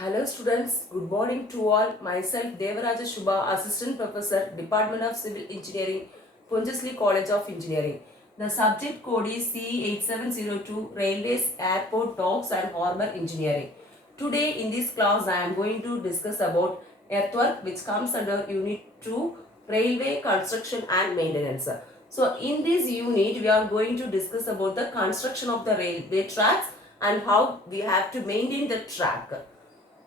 Hello students, good morning to all. Myself Devaraja Shubha, Assistant Professor, Department of Civil Engineering, Pondicherry College of Engineering. The subject code is CE8702 Railways, Airport, Docks and Harbour Engineering. Today in this class I am going to discuss about earthwork, which comes under Unit 2 Railway Construction and Maintenance. So in this unit we are going to discuss about the construction of the railway tracks and how we have to maintain the track.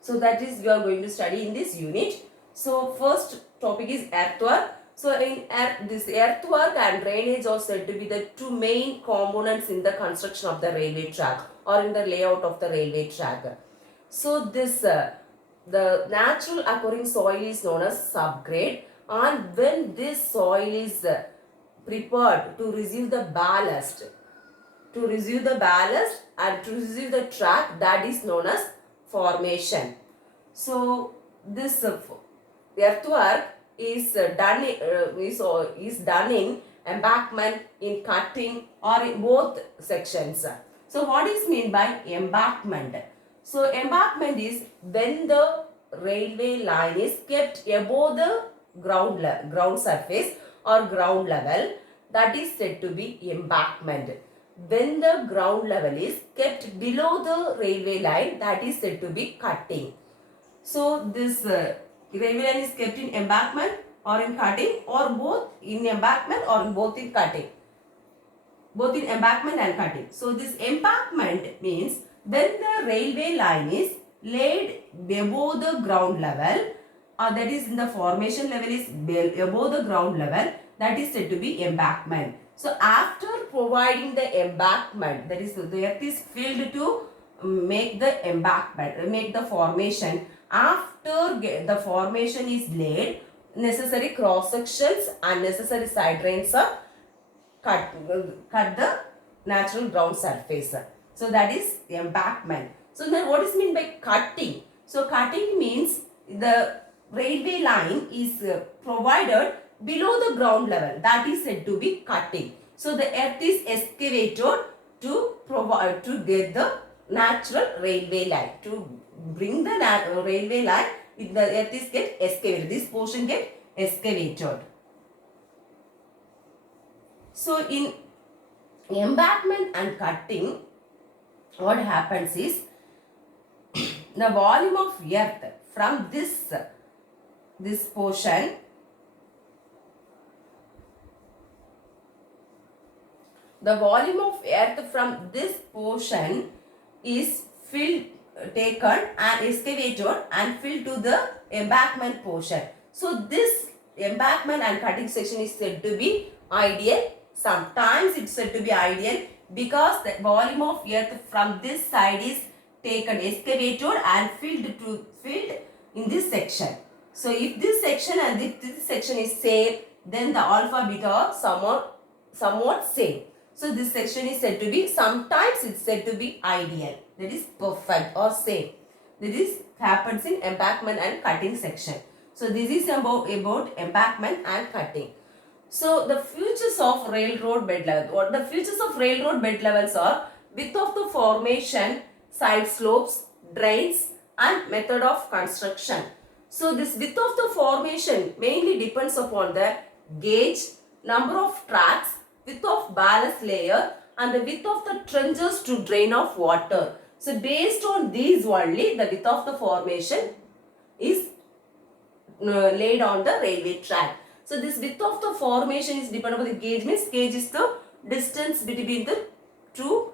So that is we are going to study in this unit. So first topic is earthwork. So in this earthwork and drainage are said to be the two main components in the construction of the railway track or in the layout of the railway track. So this the natural occurring soil is known as subgrade, and when this soil is prepared to receive the ballast and to receive the track, that is known as formation. So this earthwork is done in embankment, in cutting, or in both sections. So what is meant by embankment? So embankment is when the railway line is kept above the ground surface or ground level, that is said to be embankment. When the ground level is kept below the railway line, that is said to be cutting. So this railway line is kept in embankment or in cutting, or both in embankment or both in cutting. Both in embankment and cutting. So this embankment means when the railway line is laid above the ground level, that is in the formation level is above the ground level, that is said to be embankment. So after providing the embankment, that is the earth is filled to make the embankment, make the formation. After the formation is laid, necessary cross sections and necessary side drains are cut the natural ground surface. So that is embankment. So then what is meant by cutting? So cutting means the railway line is provided below the ground level, that is said to be cutting. So the earth is excavated to provide to get the natural railway line. To bring the railway line, if the earth is get excavated, this portion get excavated. So in embankment and cutting, what happens is the volume of earth from this portion, the volume of earth from this portion is taken and excavated and filled to the embankment portion. So this embankment and cutting section is said to be ideal. Sometimes it's said to be ideal because the volume of earth from this side is taken, excavated and filled in this section. So if this section and this section is same, then the alpha beta are somewhat same. So this section is said to be, sometimes it's said to be ideal, that is perfect or same. This happens in embankment and cutting section. So this is about embankment and cutting. So the features of railroad bed level. What the features of railroad bed levels are: width of the formation, side slopes, drains and method of construction. So this width of the formation mainly depends upon the gauge, number of tracks, width of ballast layer and the width of the trenches to drain off water. So based on these only, the width of the formation is laid on the railway track. So this width of the formation is dependent on the gauge, means gauge is the distance between the two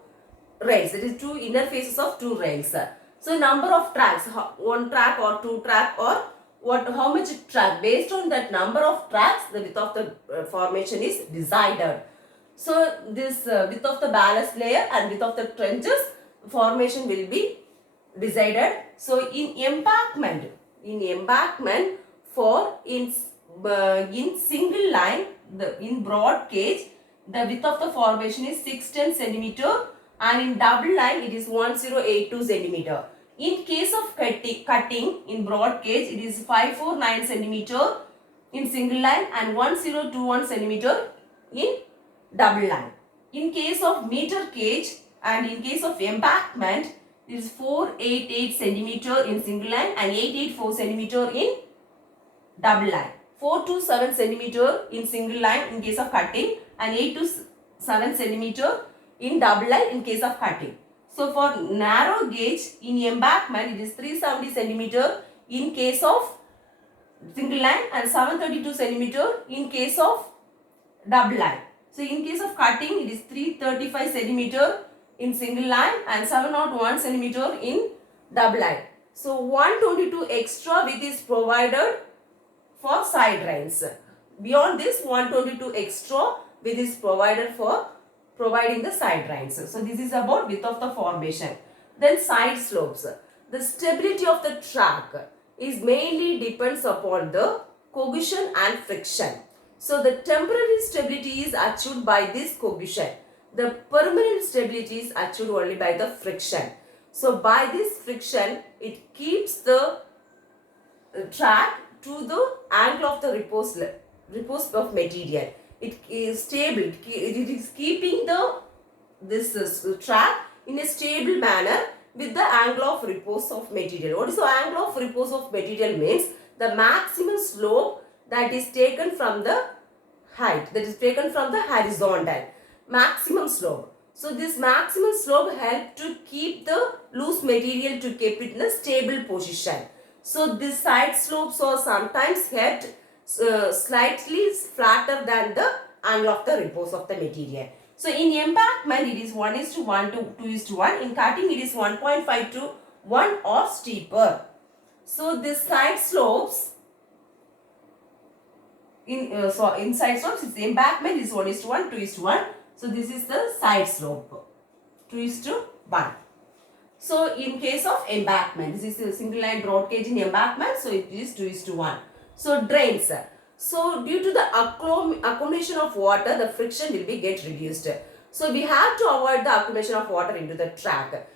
rails, that is two inner faces of two rails. So number of tracks, one track or two track, or how much track, based on that number of tracks the width of the formation is decided. So this width of the ballast layer and width of the trenches formation will be decided. So in embankment in single line, in broad gauge, the width of the formation is 610 centimeter and in double line it is 1082 centimeter. In case of cutting in broad gauge, it is 549 centimeter in single line and 1021 centimeter in double line. In case of meter gauge and in case of embankment, It is 488 centimeter in single line and 884 centimeter in double line. 427 centimeter in single line in case of cutting and 827 centimeter in double line in case of cutting. So for narrow gauge in embankment it is 370 centimeter in case of single line and 732 centimeter in case of double line. So in case of cutting it is 335 centimeter in single line and 701 centimeter in double line. So 122 extra width is provided for side drains. Beyond this 122 extra width is provided for providing the side drains. So this is about width of the formation. Then side slopes. The stability of the track is mainly depends upon the cohesion and friction. So the temporary stability is achieved by this cohesion. The permanent stability is achieved only by the friction. So by this friction it keeps the track to the angle of the repose of material. It is stable. It is keeping this track in a stable manner with the angle of repose of material. What is the angle of repose of material means? The maximum slope that is taken from the height, that is taken from the horizontal. Maximum slope. So this maximum slope helps to keep the loose material to keep it in a stable position. So these side slopes are sometimes kept slightly flatter than the angle of the repose of the material. So in embankment it is 1:1 to 2:1. In cutting it is 1.5 to 1 or steeper. So these side slopes in side slopes its embankment is 1:1, 2:1. So this is the side slope 2:1. So in case of embankment, this is a single line broad gauge in embankment, so it is 2:1. So drains. So due to the accumulation of water, the friction will be get reduced. So we have to avoid the accumulation of water into the track.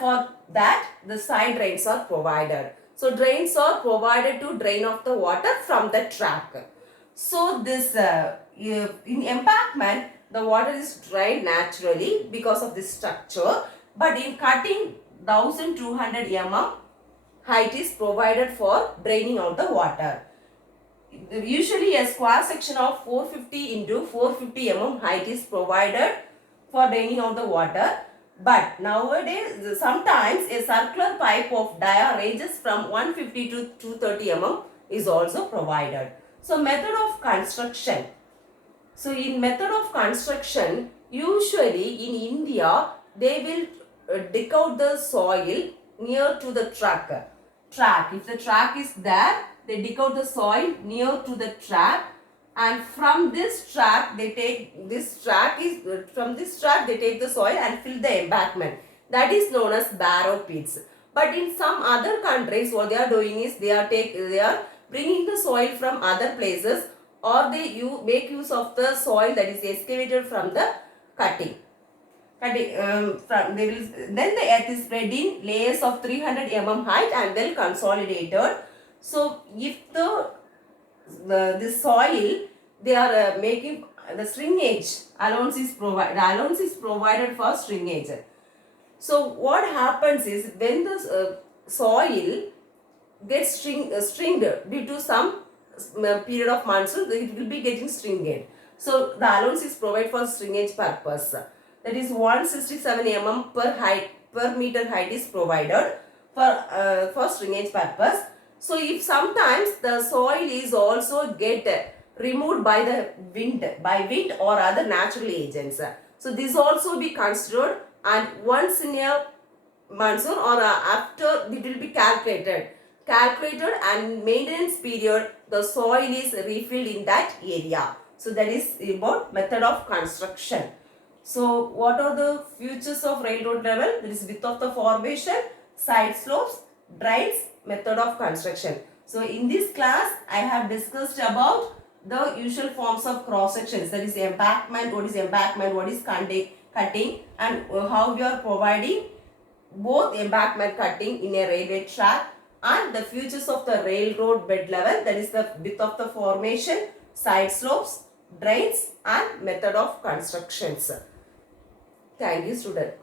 For that, the side drains are provided. So drains are provided to drain off the water from the track. So this in embankment, the water is drained naturally because of this structure. But in cutting 1200 mm height is provided for draining out the water. Usually a square section of 450 into 450 mm height is provided for draining out the water. But nowadays sometimes a circular pipe of dia ranges from 150 to 230 mm is also provided. So method of construction. So in method of construction, usually in India they will dig out the soil near to the track. If the track is there, they dig out the soil near to the track, and from this track they take the soil and fill the embankment. That is known as barrow pits. But in some other countries, what they are doing is they are bringing the soil from other places, or they make use of the soil that is excavated from the cutting. Then the earth is spread in layers of 300 mm height and well consolidated. So if the soil they are making the stringage allowance is provided for stringage. So what happens is when the soil gets stringed due to some period of monsoon, it will be getting stringed. So the allowance is provided for stringage purpose. That is 167 mm per meter height is provided for stringage purpose. So if sometimes the soil is also get removed by the wind or other natural agents. So this also be considered, and once in a monsoon or after it will be calculated and maintenance period the soil is refilled in that area. So that is about method of construction. So what are the features of railroad level? That is width of the formation, side slopes, drains, method of construction. So in this class I have discussed about the usual forms of cross sections, that is embankment, what is cutting, and how we are providing both embankment cutting in a railway track, and the features of the railroad bed level, that is the width of the formation, side slopes, drains, and method of constructions. Thank you, student.